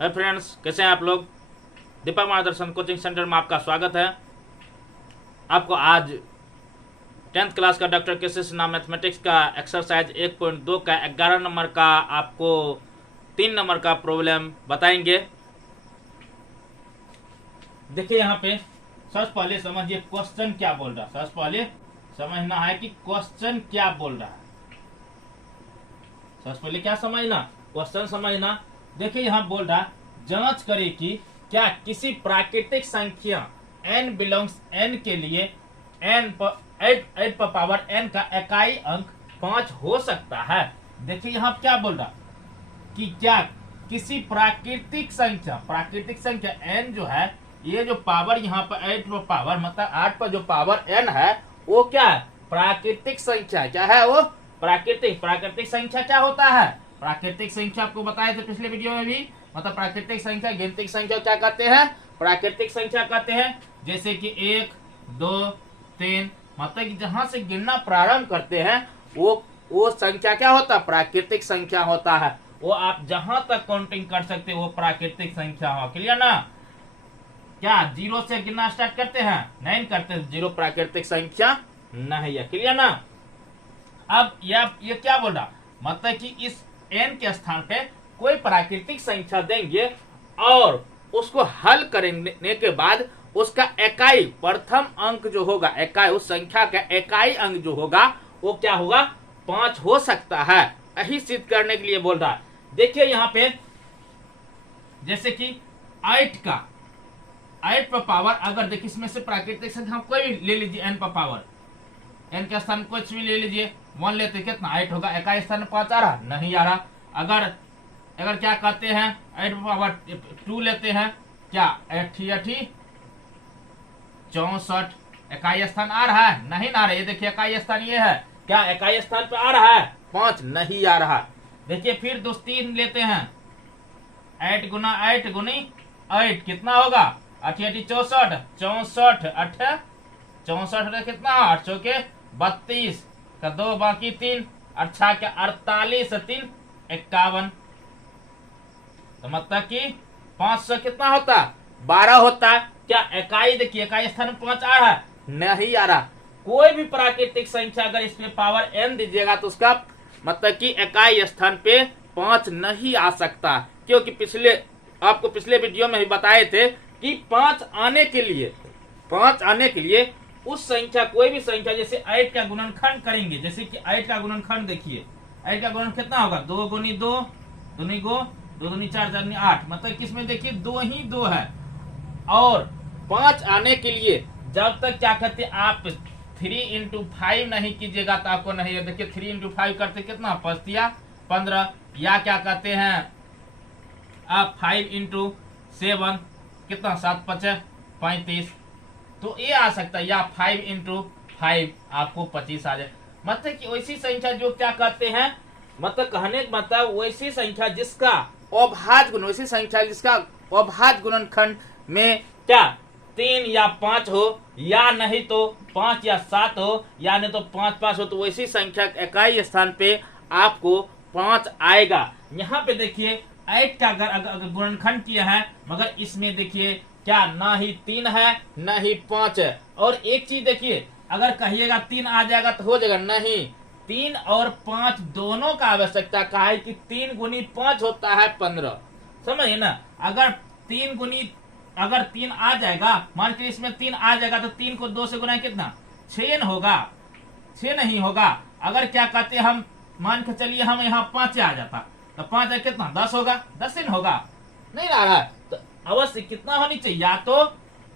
Hi friends, कैसे हैं आप लोग। दीपक मार्गदर्शन कोचिंग सेंटर में आपका स्वागत है। आपको आज 10th क्लास का डॉक्टर केसी सिन्हा मैथमेटिक्स का एक्सरसाइज 1.2 का 11 नंबर का आपको 3 नंबर का प्रॉब्लम बताएंगे। देखिए यहाँ पे सबसे पहले समझिए क्वेश्चन क्या बोल रहा है। सबसे पहले समझना है कि क्वेश्चन क्या बोल रहा है। सबसे पहले क्या समझना, क्वेश्चन समझना। देखिए यहाँ बोल रहा जांच करें कि क्या किसी प्राकृतिक संख्या n बिलोंग्स n के लिए n पर 8 पर पावर n का इकाई अंक 5 हो सकता है। देखिए यहाँ क्या बोल रहा कि क्या किसी प्राकृतिक संख्या n जो है, ये जो पावर यहाँ पर 8 पर पावर मतलब 8 पर जो पावर n है वो क्या है, प्राकृतिक संख्या। क्या है वो, प्राकृतिक संख्या क्या होता है। प्राकृतिक संख्या आपको बताए थे पिछले वीडियो में भी, मतलब प्राकृतिक संख्या गिनती संख्या क्या कहते हैं, प्राकृतिक संख्या कहते हैं। जैसे कि 1 2 3 मतलब कि जहां से गिनना प्रारंभ करते हैं वो संख्या क्या होता है, प्राकृतिक संख्या होता है। वो आप जहां तक काउंटिंग कर सकते हो वो प्राकृतिक संख्या हो। क्लियर ना। क्या 0 से गिनना स्टार्ट करते हैं, नहीं करते, 0 प्राकृतिक संख्या नहीं है। क्लियर ना। अब ये क्या बोल रहा, मतलब कि इस n के स्थान पे कोई प्राकृतिक संख्या देंगे और उसको हल करने के बाद उसका इकाई प्रथम अंक जो होगा, इकाई उस संख्या का इकाई अंक जो होगा वो क्या होगा, 5 हो सकता है। यही सिद्ध करने के लिए बोल रहा है। देखिए यहाँ पे जैसे कि 8 पर पावर, अगर देखिए इसमें से प्राकृतिक संख्या कोई भी ले लीजिए, n पर पावर, n के स्थान कुछ भी ले लीजिए, 1 लेते कितना 8 होगा, इकाई स्थान 5 आ रहा, नहीं आ रहा। अगर क्या कहते हैं 8 पावर 2 लेते हैं, क्या 8 64 इकाई स्थान आ रहा है, नहीं आ रहा। ये देखिए इकाई स्थान ये है, क्या इकाई स्थान पे आ रहा है 5, नहीं आ रहा। देखिए फिर 3 लेते हैं, 8 गुना 8 गुनी 8 कितना होगा, 8 64 64 8 64 कितना 8 के 32 का 2 बाकी 3 अच्छा के 48 3 51, तो मतलब कि 500 कितना होता, 12 होता है। क्या इकाई देखिए इकाई स्थान में 5 आ रहा है, नहीं आ रहा। कोई भी प्राकृतिक संख्या अगर इसमें पावर n दीजिएगा तो उसका मतलब कि इकाई स्थान पे 5 नहीं आ सकता, क्योंकि आपको पिछले वीडियो में भी बताए थे कि 5 आने के लिए उस संख्या, कोई भी संख्या, जैसे 8 का गुणनखंड करेंगे, जैसे कि 8 का गुणनखंड देखिए, 8 का गुणन कितना होगा, 2 गुनी 2 दूनी 2 दूनी 4 4 8, मतलब किसमें देखिए 2 ही 2 है। और 5 आने के लिए जब तक क्या कहते हैं आप 3 into 5 नहीं कीजिएगा तो आपको नहीं है। देखिए 3 into 5 करते कितना, 5 15, या क्या कहते हैं आप 5 into 7 कितना, 7 5 35, तो ये आ सकता है, या 5 into 5 आपको 25 आ जाए। मतलब कि वैसी संख्या जो क्या कहते हैं, मतलब कहने का मतलब वैसी संख्या जिसका अभाज्य गुण, वैसी संख्या जिसका अभाज्य गुणनखंड में क्या 3 या 5 हो, या नहीं तो 5 या 7 हो, या नहीं तो 5 5 हो, तो वैसी संख्या इकाई स्थान पे आपको 5 आएगा। यहाँ पे देखिए 8 का अगर गुणनखंड किया है, मगर इसमें देखिए क्या ना ही 3 है ना ही 5 है। और एक चीज देखिए, अगर कहिएगा 3 आ जाएगा तो हो जाएगा, नहीं, 3 और 5 दोनों का आवश्यकता का है कि 3 गुनी 5 होता है 15, समझिए ना। अगर 3 आ जाएगा, मान के इसमें 3 आ जाएगा तो 3 को 2 से गुना कितना, 6 होगा, 6 नहीं होगा। अगर क्या कहते हैं हम मान के चलिए हम यहाँ 5 आ जाता तो 5 है कितना, 10 होगा, 10 होगा, नहीं आ रहा है। तो अवश्य कितना होनी चाहिए, या तो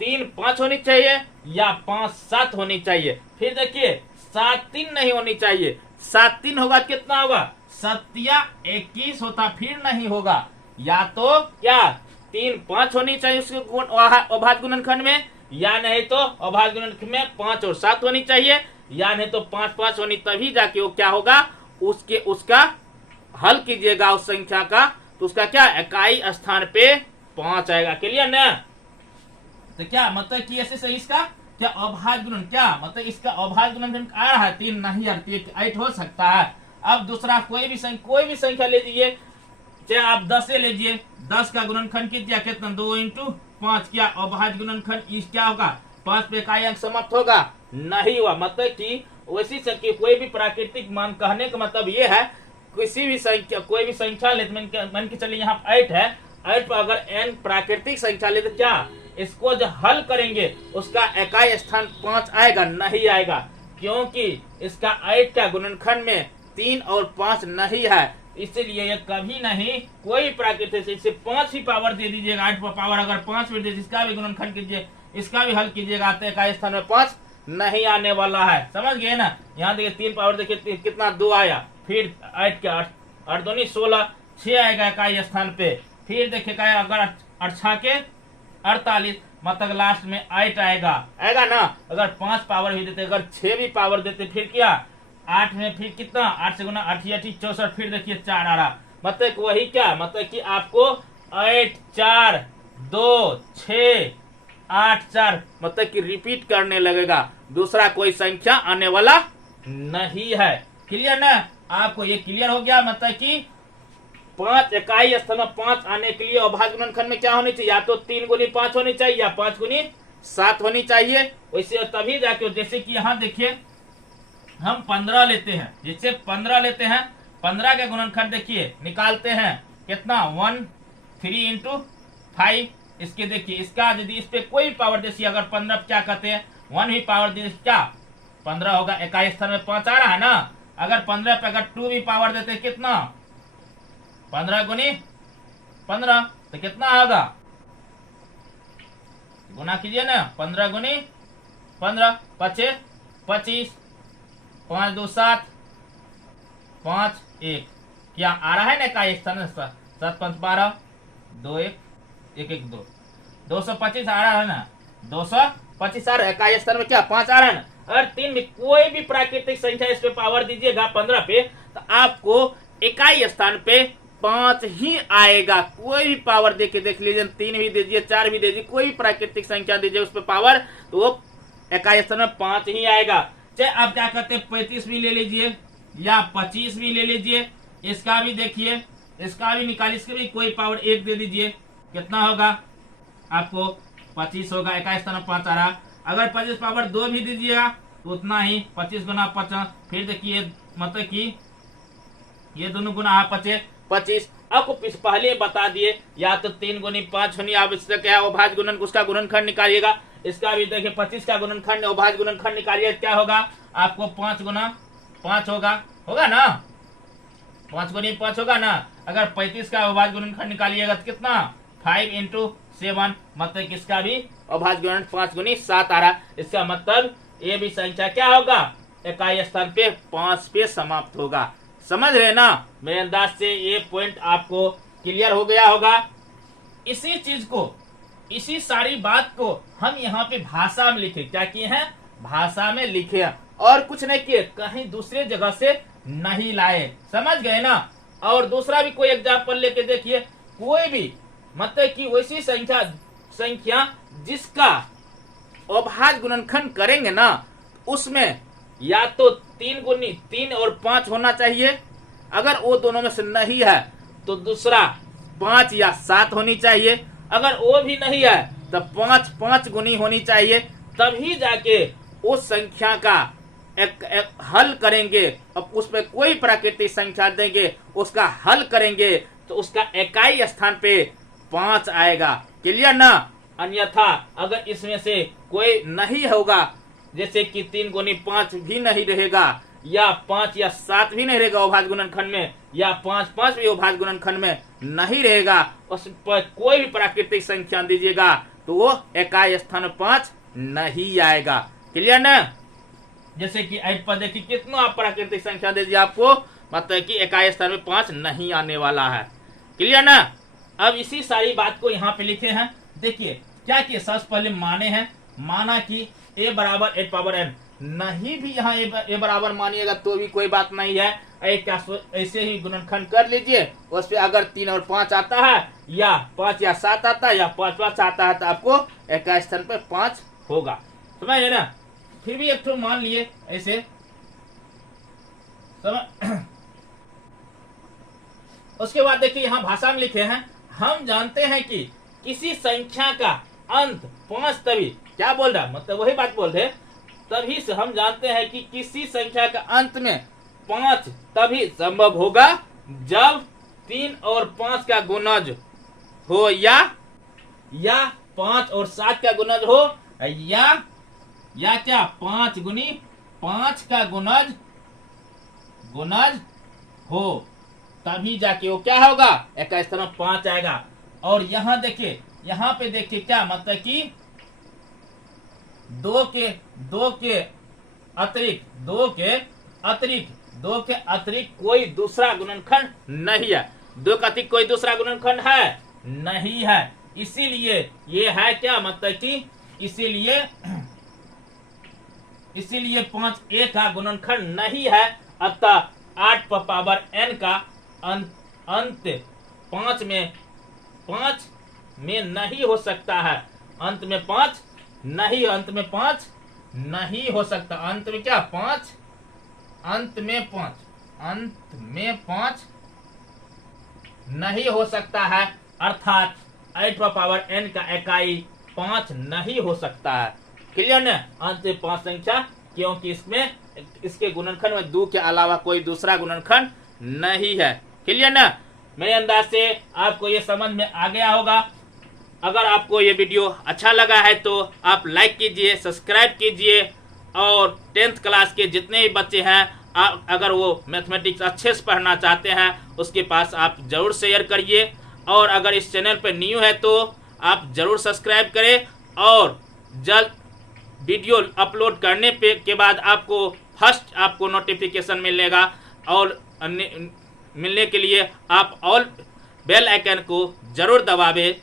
3 5 होनी चाहिए या 5 7 होनी चाहिए। फिर देखिए 7 3 नहीं होनी चाहिए, 7 3 होगा कितना होगा, 7 या 21 होता, फिर नहीं होगा। या तो क्या 3 5 होनी चाहिए उसके अभाज्य गुणनखंड में, या नहीं तो अभाज्य गुणनखंड में 5 और 7 होनी चाहिए, या नहीं तो 5 5 होनी, तभी जाके वो क्या होगा, उसका हल कीजिएगा उस संख्या का, तो उसका क्या इकाई स्थान पे 5 आएगा। क्लियर ना। तो क्या मतलब कि ऐसे सही इसका क्या अभाज्य गुणन, क्या मतलब इसका अभाज्य गुणन आ रहा है 3 नहीं, 8 हो सकता है। अब दूसरा कोई भी संख्या ले लीजिए, चाहे आप 10 से लीजिए, 10 का गुणनखंड कीजिए कितना 2 इंटू 5 क्या अभाज्य गुणनखंड इस क्या होगा 5 पे इकाई अंक समाप्त होगा नहीं हुआ। मतलब कि वैसी संख्या कोई भी प्राकृतिक मान कहने का मतलब ये है किसी भी संख्या कोई भी संख्या ले मान के चलिए यहाँ 8 है, 8 पर अगर n प्राकृतिक संख्या ले तो क्या इसको जो हल करेंगे उसका इकाई स्थान 5 आएगा नहीं आएगा, क्योंकि इसका 8 का गुणनखंड में 3 और 5 नहीं है, इसलिए ये कभी नहीं कोई प्राकृतिक से इसे 5 ही पावर दे दीजिएगा, 8 पर पावर अगर 5 भी दे इसका भी गुणनखंड कीजिए इसका भी हल कीजिएगा तो इकाई स्थान में 5 नहीं आने वाला है। समझ गए ना। यहाँ देखिए 3 पावर देखिए कितना 2 आया, फिर 8 के 8 दूनी 16 6 आएगा इकाई स्थान पे, फिर देखिएगा अगर 8 के 48 मतलब लास्ट में 8 आएगा ना। अगर 5 पावर भी देते अगर 6 भी पावर देते फिर क्या 8 में फिर कितना 8 से गुना 8 64 फिर देखिए 4 आ रहा, मतलब वही क्या मतलब कि आपको 8 4 2 6 8 4 मतलब कि रिपीट करने लगेगा, दूसरा कोई संख्या आने वाला नहीं है। क्लियर ना। आपको ये क्लियर हो गया। मतलब कि 5 इकाई स्थान में 5 आने के लिए अभाज्य गुणनखंड में क्या होनी चाहिए, या तो 3 गुनी 5 होनी चाहिए या 5 गुनी 7 होनी चाहिए। वैसे तभी जाके जैसे कि यहाँ देखिए हम 15 लेते हैं, जैसे 15 लेते हैं 15 के गुणनखंड देखिए निकालते हैं कितना 1 3 इंटू 5। इसके देखिए इसका यदि इस पे कोई पावर देसी अगर 15 क्या कहते हैं 1 ही पावर दे क्या 15 होगा, इकाई स्थान में 5 आ रहा है ना। अगर 15 पे अगर 2 भी पावर देते कितना 15 गुनी 15 तो कितना होगा, गुना कीजिए ना 15 गुनी 15 25 25 5 2 7 5 1 क्या आ रहा है ना इकाई स्थान 7 5 12 2 1 1 1 2 225 आ रहा है ना, 225 आ रहा है इकाई स्थान में क्या 5 आ रहा है ना। अगर 3 में कोई भी प्राकृतिक संख्या इस पे पावर दीजिएगा 15 पे तो आपको इकाई स्थान पे 5 ही आएगा। कोई भी पावर दे के देख लीजिए 3 भी दीजिए 4 भी दीजिए कोई प्राकृतिक संख्या दीजिए उस पे पावर तो वो इकाई स्थान में 5 ही आएगा। चाहे आप क्या कहते हैं 35 भी ले लीजिए या 25 भी ले लीजिए, इसका भी देखिए इसका भी निकालिए, इसके भी कोई पावर 1 दे दीजिए कितना होगा आपको 25 होगा, इकाई स्थान में 5 आ रहा। अगर 25 पावर 2 भी दीजिएगा तो उतना ही 25 गुना 50 फिर देखिए मतलब कि ये दोनों गुना 25। आपको पहले बता दिए या तो 3 गुनी 5 होनी आवश्यक है, अभाज्य गुणन उसका गुणनखंड निकालिएगा। इसका भी देखिए 25 का गुणनखंड अभाज्य गुणनखंड निकालिए क्या होगा आपको 5 गुना 5 होगा ना, 5 गुनी 5 होगा ना। अगर 35 का अभाज्य गुणनखंड निकालिएगा तो कितना 5 इंटू 7 मतलब किसका भी अभाज्य गुणन 5 गुनी 7 आ रहा। इसका मतलब ये भी संख्या क्या होगा इकाई स्थान पे 5 पे समाप्त होगा। समझ रहे ना। मेरे अंदाज से ये पॉइंट आपको क्लियर हो गया होगा। इसी चीज को इसी सारी बात को हम यहाँ पे भाषा में लिखे, क्या किए हैं भाषा में लिखे और कुछ नहीं किए, कहीं दूसरे जगह से नहीं लाए। समझ गए ना। और दूसरा भी कोई एग्जाम्पल लेके देखिए, कोई भी मतलब कि वैसी संख्या जिसका अभाज्य गुणनखंड करेंगे ना उसमें या तो 3 गुनी 3 और 5 होना चाहिए, अगर वो दोनों में से नहीं है तो दूसरा 5 या 7 होनी चाहिए, अगर वो भी नहीं है तो 5 गुनी होनी चाहिए, तभी जाके उस संख्या का एक हल करेंगे। अब उस पर कोई प्राकृतिक संख्या देंगे उसका हल करेंगे तो उसका इकाई स्थान पे 5 आएगा। क्लियर ना। अन्यथा अगर इसमें से कोई नहीं होगा जैसे कि 3 गुनी 5 भी नहीं रहेगा या 5 या 7 भी नहीं रहेगा अभाज्य गुणनखंड में या 5 भी अभाज्य गुणनखंड में नहीं रहेगा, उस पर कोई भी प्राकृतिक संख्या दीजिएगा तो वो इकाई स्थान 5 नहीं आएगा। क्लियर ना। जैसे कि 8 पर देखिए कितना आप प्राकृतिक संख्या दीजिए आपको मतलब कि इकाई स्थान में 5 नहीं आने वाला है। क्लियर ना। अब इसी सारी बात को यहाँ पे लिखे हैं। देखिए क्या किए सबसे पहले माने हैं, माना कि a बराबर 8 पावर n, नहीं भी यहाँ a बराबर मानिएगा तो भी कोई बात नहीं है, ऐसे ही गुणनखंड कर लीजिए। उस पर अगर 3 और 5 आता है या 5 या 7 आता है या 5 आता है तो आपको इकाई स्थान पर 5 होगा। समझ गए ना। फिर भी एक तो मान लिए ऐसे उसके बाद देखिए यहाँ भाषा में लिखे हैं, हम जानते हैं कि किसी संख्या का अंत 5 तभी, क्या बोल रहा, मतलब वही बात बोल रहे, तभी से हम जानते हैं कि किसी संख्या का अंत में 5 तभी संभव होगा जब 3 और 5 का गुणज हो, या 5 और 7 का गुणज हो, या क्या 5 गुनी 5 का गुणज हो, तभी जाके वो क्या होगा, एक स्थान में 5 आएगा। और यहाँ देखिए, यहाँ पे देखिए क्या मतलब कि 2 के अतिरिक्त कोई दूसरा गुणनखंड नहीं है। 2 के अतिरिक्त कोई दूसरा गुणनखंड है नहीं है, इसीलिए ये है क्या, मतलब कि इसीलिए 5 a का गुणनखंड नहीं है, अतः 8 पावर n का अंत 5 में नहीं हो सकता है। अंत में 5 नहीं हो सकता। अंत में क्या 5, अंत में 5 नहीं हो सकता है, अर्थात 8 पावर n का इकाई 5 नहीं हो सकता है। क्लियर न? अंत में 5 संख्या, क्योंकि इसके गुणनखंड में 2 के अलावा कोई दूसरा गुणनखंड नहीं है। क्लियर न? मेरे अंदाज से आपको ये समझ में आ गया होगा। अगर आपको ये वीडियो अच्छा लगा है तो आप लाइक कीजिए, सब्सक्राइब कीजिए, और 10th क्लास के जितने भी बच्चे हैं, अगर वो मैथमेटिक्स अच्छे से पढ़ना चाहते हैं, उसके पास आप जरूर शेयर करिए। और अगर इस चैनल पर न्यू है तो आप जरूर सब्सक्राइब करें, और जल्द वीडियो अपलोड करने के बाद आपको फर्स्ट नोटिफिकेशन मिलेगा। और मिलने के लिए आप ऑल बेल आइकन को जरूर दबावें।